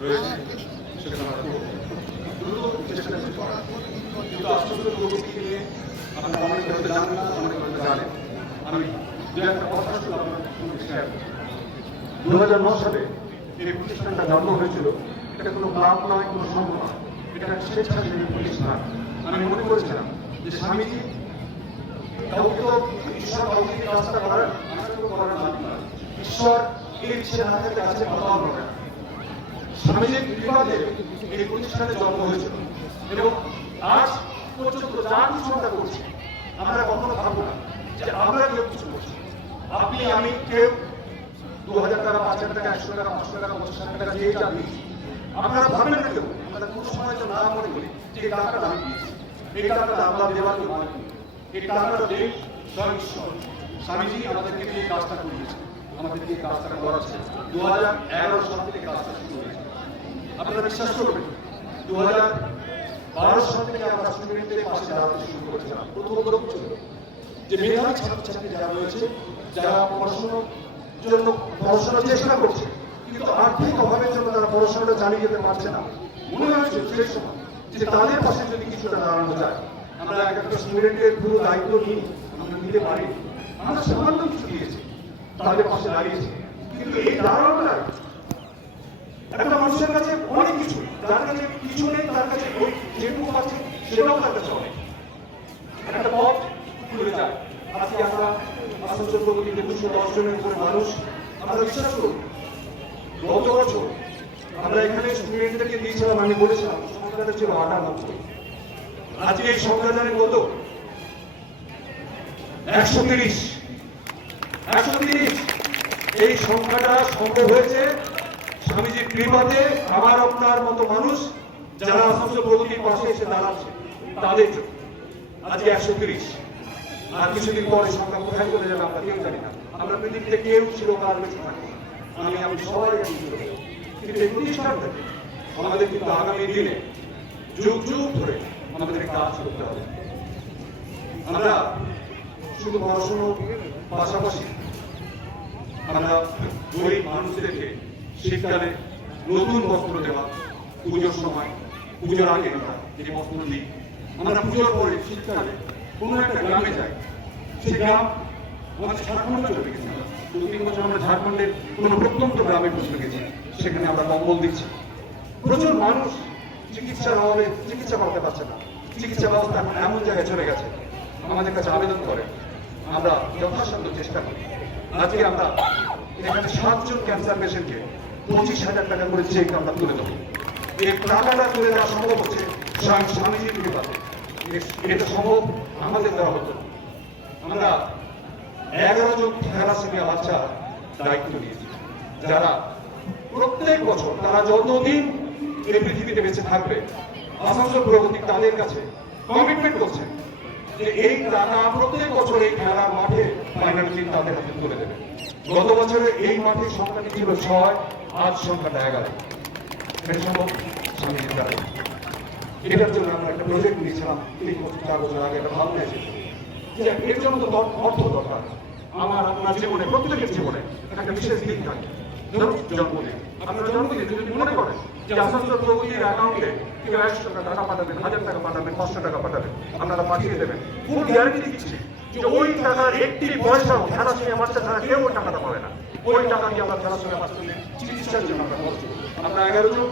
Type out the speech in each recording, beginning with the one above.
রয়েছে সেখানে আমরা দ্রুত চেষ্টা করার কিন্তু আশ্চর্য প্রগতি নিয়ে আপনারা অনেক হয়তো জানেন না, অনেক হয়তো জানেন। আমি দু একটা কথা শুধু আপনাদের শেয়ার করছি। 2009 সালে এই প্রতিষ্ঠানটা জন্ম হয়েছিল। এটা কোনো ক্লাব নয়, কোনো সংঘ নয়, এটা একটা স্বেচ্ছাসেবী প্রতিষ্ঠান। আমি মনে করেছিলাম যে স্বামীজি কাউকে তো ঈশ্বর কাউকে কাজটা করার মালিক নয়। ঈশ্বর এই ইচ্ছে না থাকলে কাছে বাধা হবে না। স্বামীজির কৃপাতে এই প্রতিষ্ঠানে জন্ম হয়েছিল এবং আজ পর্যন্ত যা কিছু আমরা করছি আমরা কখনো ভাববো না যে আমরা কেউ কিছু করছি। আপনি আমি কেউ 2000 টাকা, 5000 টাকা, 100 টাকা, 500 টাকা, 50,000 টাকা দিয়ে যা দিয়েছি, আপনারা ভাববেন না কেউ আমরা কোনো সময় তো না মনে করি যে এই টাকাটা আমি দিয়েছি, এই টাকাটা আমরা দেওয়ার জন্য, এই টাকাটা দেই স্বয়ং ঈশ্বর। স্বামীজি আমাদেরকে এই কাজটা করিয়েছে, আমাদেরকে এই কাজটা করাচ্ছে। 2011 সাল থেকে কাজটা শুরু হয়েছে। আপনারা বিশ্বাস করবেন 2012 সাল থেকে আমরা স্টুডেন্টদের পাশে দাঁড়াতে শুরু করেছিলাম। প্রথম লক্ষ্য ছিল যে মেধাবী ছাত্রছাত্রী যারা রয়েছে, যারা পড়াশোনার চেষ্টা করছে কিন্তু আর্থিক অভাবের জন্য তারা পড়াশোনাটা চালিয়ে যেতে পারছে না, মনে হয়েছে সেই সময় যে তাদের পাশে যদি কিছুটা দাঁড়ানো যায়। আমরা একটা স্টুডেন্টের পুরো দায়িত্ব নিয়ে আমরা নিতে পারি, আমরা সামান্য কিছু দিয়েছি, তাদের পাশে দাঁড়িয়েছি। কিন্তু এই দাঁড়ানোটা একটা মানুষের কাছে অনেক কিছু, যার কাছে কিছু নেই তার কাছে ওই যেটুকু আছে সেটাও তার কাছে অনেক। একটা পথ খুলে যায়। আজকে আমরা আসানসোল প্রগতিতে 210 জনের উপরে মানুষ। আমরা বিশ্বাস করি গত বছর আমরা এখানে স্টুডেন্টদেরকে দিয়েছিলাম, আমি বলেছিলাম সংখ্যাটা ছিল 98। আজকে এই সংখ্যা জানেন কত? 130। এই সংখ্যাটা সম্ভব হয়েছে স্বামীজির কৃপাতে। আমার আপনার মতো মানুষ যারা আসানসোল প্রগতির পাশে এসে দাঁড়াচ্ছে তাদের জন্য আজকে 130। আর কিছুদিন পরে সংখ্যা কোথায় চলে যাবে আমরা কেউ জানি না। আমরা পৃথিবীতে কেউ চিরকাল বেঁচে থাকবো, আমি সবাই কিন্তু এই প্রতিষ্ঠানটা আমাদের কিন্তু আগামী দিনে যুগ যুগ ধরে আমাদের কাজ করতে হবে। আমরা শুধু পড়াশোনার পাশাপাশি আমরা গরিব মানুষদেরকে শীতকালে নতুন বস্ত্র দেওয়া, পুজোর সময়, পুজোর আগে আমরা যে বস্ত্র দিই, আমরা পুজোর পরে শীতকালে কোনো একটা গ্রামে যাই, সেই গ্রাম আমাদের ঝাড়খণ্ডে চলে গেছি। 2-3 বছর আমরা ঝাড়খণ্ডের কোনো প্রত্যন্ত গ্রামে পৌঁছে গেছি, সেখানে আমরা কম্বল দিচ্ছি। প্রচুর মানুষ চিকিৎসার অভাবে চিকিৎসা করতে পারছে না, চিকিৎসা ব্যবস্থা এখন এমন জায়গায় চলে গেছে, আমাদের কাছে আবেদন করে, আমরা যথাসাধ্য চেষ্টা করি। আজকে আমরা এখানে 7 জন ক্যান্সার পেশেন্টকে 25,000 টাকা করে চেক আমরা তুলে দেবো। এই টাকাটা তুলে দেওয়া সম্ভব হচ্ছে স্বয়ং স্বামীজির কৃপাতে। এটা সম্ভব আমাদের দেওয়া হতো। আমরা 11 জন থ্যালাসেমিয়া বাচ্চার দায়িত্ব নিয়েছি, যারা প্রত্যেক বছর তারা যতদিন এই পৃথিবীতে বেঁচে থাকবে আসানসোল প্রগতি তাদের কাছে কমিটমেন্ট করছে যে এই টাকা প্রত্যেক বছর এই খেলার মাঠে ফাইনাল টিম তাদের হাতে তুলে দেবে। গত বছরে এই মাঠের সংখ্যাটি ছিল 6, আজ সংখ্যাটা 11। এটা সম্ভব স্বামীজির দ্বারা। এটার জন্য আমরা একটা প্রজেক্ট নিয়েছিলাম 3-4 বছর আগে। একটা ভাবনা এসেছে যে এর জন্য তো অর্থ দরকার। আমার আপনার জীবনে, প্রত্যেকের জীবনে একটা বিশেষ দিন থাকে, ধরুন জন্মদিন। আপনার জন্মদিনে যদি মনে করেন যে আসানসোল প্রগতির অ্যাকাউন্টে কেউ 100 টাকা পাঠাবেন, 1000 টাকা পাঠাবেন, 500 টাকা পাঠাবেন, আপনারা পাঠিয়ে দেবেন, ফুল গ্যারান্টি দিচ্ছি যে ওই টাকার 1 পয়সাও থ্যালাসেমিয়া বাচ্চা ছাড়া কেউ ওই টাকাটা পাবে না। ওই টাকা দিয়ে আমরা থ্যালাসেমিয়া বাচ্চাদের চিকিৎসার জন্য আমরা খরচ করব। আমরা 11 জন,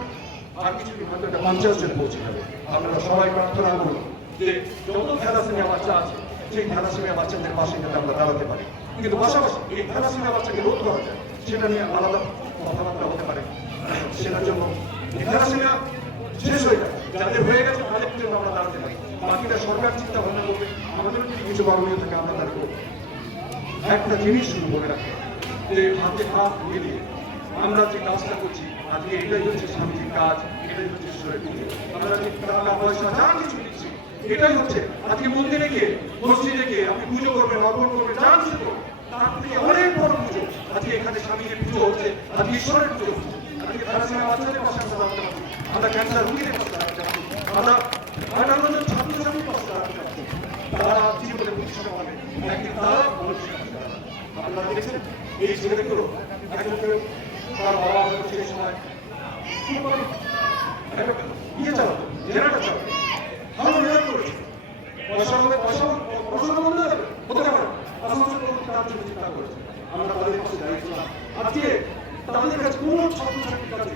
আর কিছুদিন হয়তো এটা 50 জন পৌঁছে যাবে। আপনারা সবাই প্রার্থনা করুন যে যত থ্যালাসেমিয়া বাচ্চা আছে সেই থ্যালাসেমিয়া বাচ্চাদের পাশে যাতে আমরা দাঁড়াতে পারি। কিন্তু পাশাপাশি এই থ্যালাসেমিয়া বাচ্চাকে রোধ করা যায় সেটা নিয়ে আলাদা কথাবার্তা হতে পারে। সেটার জন্য থ্যালাসেমিয়া শেষ হয়ে যায়, যাদের হয়ে গেছে তাদের জন্য আমরা দাঁড়াতে পারি। বাকিটা সরকার চিন্তা ভাবনা করবে, আমাদের যদি কিছু করণীয় থাকে আমরা তার করবো। একটা জিনিস শুরু করে রাখি যে হাতে হাত মিলিয়ে আমরা যে কাজটা করছি, আজকে এটাই হচ্ছে স্বামীজির কাজ, এটাই হচ্ছে ঈশ্বরের পুজো। আমরা যে টাকা পয়সা যা কিছু দিচ্ছি এটাই হচ্ছে আজকে মন্দিরে গিয়ে, মসজিদে গিয়ে আপনি পুজো করবেন, অর্পণ করবেন, যা কিছু করবেন, তার থেকে অনেক বড় পুজো আজকে এখানে স্বামীজির পুজো হচ্ছে, আজকে ঈশ্বরের পুজো হচ্ছে। আজকে থ্যালাসেমিয়া বাচ্চাদের পাশে আমরা দাঁড়াতে পারছি, আমরা ক্যান্সার রোগীদের পাশে দাঁড়াতে পারছি, আমরা 18 জন ছাত্রছাত্রীর পাশে দাঁড়াতে পারছি। তারা জীবনে প্রতিষ্ঠা পাবে, একদিন তারা মানুষের পাশে দাঁড়াবে। আপনারা দেখেছেন এই ছেলেগুলো একজন তার বাবা হয়তো সেই সময় ইয়ে চালাতো, জেনারেটর চালাতো। ভালো রেজাল্ট করেছে। পয়সা হলে পয়সা বন্ধ হতে পারে। আসানসোল পৌরসভা তার জন্য চিন্তা করেছে। আমরা তাদের পাশে দাঁড়িয়েছিলাম। আজকে তাদের কাছে কোনো ছাত্রছাত্রীর কাছে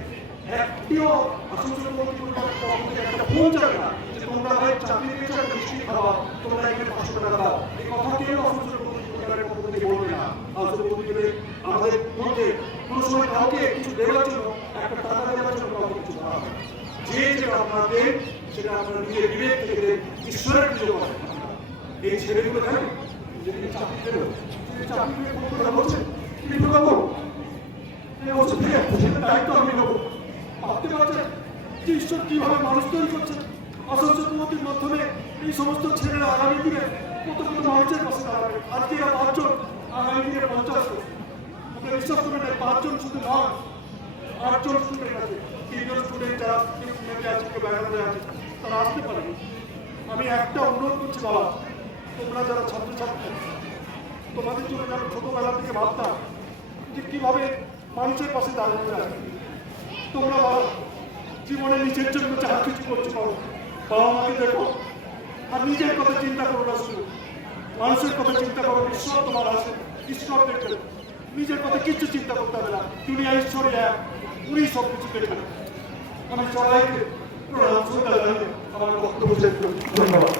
একটিও আসানসোল পৌরসভার পক্ষ থেকে একটা ফোন যাবে না যে তোমরা ভাই চাকরি পেয়েছো একটা মিষ্টি খাওয়া, তোমরা এখানে 500 টাকা দাও। এই কথা কেউ আসানসোল পৌরসভার পক্ষ থেকে বলবে না। আসানসোল পৌরসভার আমাদের মধ্যে কোনো সময় কাউকে কিছু দেওয়ার জন্য, একটা টাকা দেওয়ার জন্য কাউকে কিছু করা হয়। যে যেটা আপনারা দেন সেটা আপনারা নিজের বিবেক থেকে দেন, ঈশ্বরের পুজো করেন। এই ছেলেগুলো জানেন যে চাকরি দেবে, চাকরি পেয়ে ফোন করে বলছেন তুমি ঢোকা করো, বলছে ঠিক আছে সেটা দায়িত্ব আমি নেবো। ভাবতে পারছেন যে ঈশ্বর কিভাবে মানুষ তৈরি করছে। আসানসোল পৌরসভার মাধ্যমে এই সমস্ত ছেলেরা আগামী দিনে কত কত মানুষের পাশে দাঁড়াবে। আজকে এরা 5 জন, আগামী দিনে 50 জন। ওদের বিশ্বাস করবেন না, 5 জন শুধু নয়, 8 জন স্টুডেন্ট আছে। 3 জন স্টুডেন্ট যারা আজকে ব্যাঙ্গালোরে আছে তারা আসতে পারেনি। আমি একটা অনুরোধ করছি বাবা, তোমরা যারা ছাত্রছাত্রী, তোমাদের জন্য যারা ছোটবেলা থেকে ভাবতাম যে কিভাবে মানুষের পাশে দাঁড়ানো যায়, তোমরা বাবা জীবনে নিজের জন্য যা কিছু করতে পারো, বাবা মাকে দেখো আর নিজের কথা চিন্তা করো না, শুধু মানুষের কথা চিন্তা করো। ঈশ্বর তোমার আছে, ঈশ্বর দেখবে, নিজের কথা কিচ্ছু চিন্তা করতে হবে না। দুনিয়া ঈশ্বরই এক, উনি সব কিছু দেখবেন। আমি সবাইকে আমার বক্তব্য শেষ করি। ধন্যবাদ।